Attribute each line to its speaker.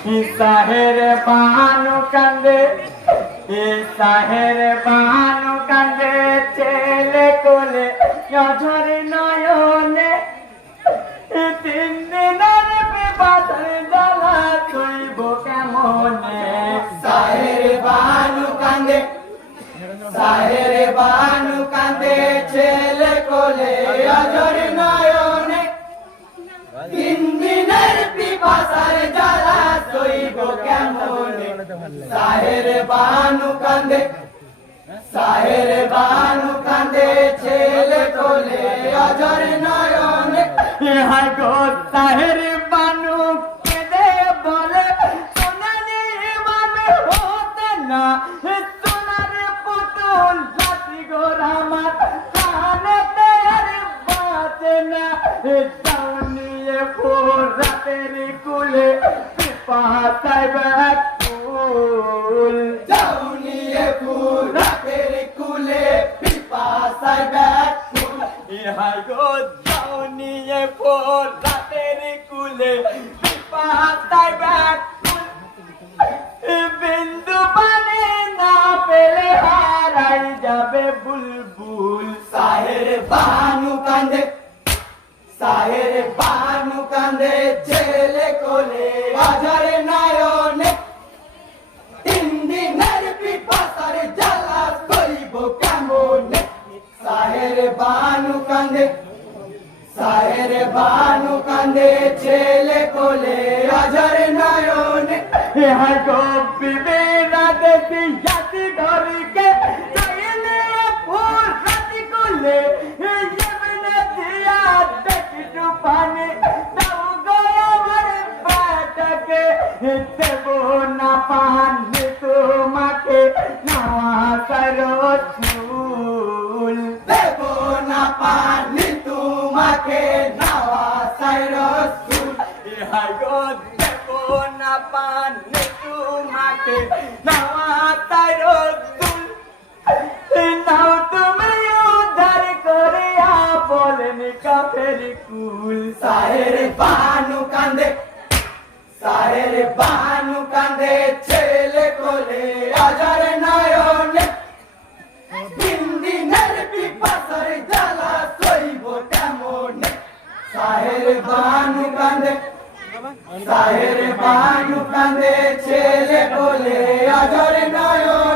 Speaker 1: সাহের বাহানু কান্দে সাহের বাহানু কান্দে, ছেলে কোলে ঝরে নয়নে। তিন দিনের বিবাদের জ্বালা তুইব কেমনে?
Speaker 2: সাহের বানু কান্দে, সাহের বানু কান্দে, ছেলে কোলে অজর নয়নে। সাহের বানু কান্দে সাহের বানু কান্দে ছেলে কোলে অজর নয়নে।
Speaker 1: ইহা গো সাহের বানু কেঁদে বলে সোনালি মানে হতে না সোনার পুতুল লাঠি গোরামার কানেতে আর বাঁচে না যাও নিয়ে রাতের কুলে পাতায় ব্যাগ ফুল ইহা গো যাও নিয়ে রাতের কুলে পাতায় ব্যাগ বিন্দু পানে না পেলে হারাই যাবে বুলবুল
Speaker 2: সাহের বানু সাহের বানু কান্দে সাহের বানু কান্দে ছেলে কোলে আজার নয়নে
Speaker 1: ইহা গো বিবেনা দেখি জাতি ঘরকে চাইলে ফুল রাতি কুলে যেমনে দিয়া দেখি পানি দাও গো আমার বাটাকে দেব না তোমাকে নাওয়া
Speaker 2: সাইরসুল
Speaker 1: ইহা গো দেব না পানি তোমাকে নাওয়া সারো চুল নাও তুমি উদ্ধার করে বলেন কাফের কুল।
Speaker 2: সাহের বানু কান্দে, সাহের বানু কান্দে, ছেলে কোলে সাহের বানু কান্দে সাহের বানু কান্দে ছেলে বলে আজর নয়নে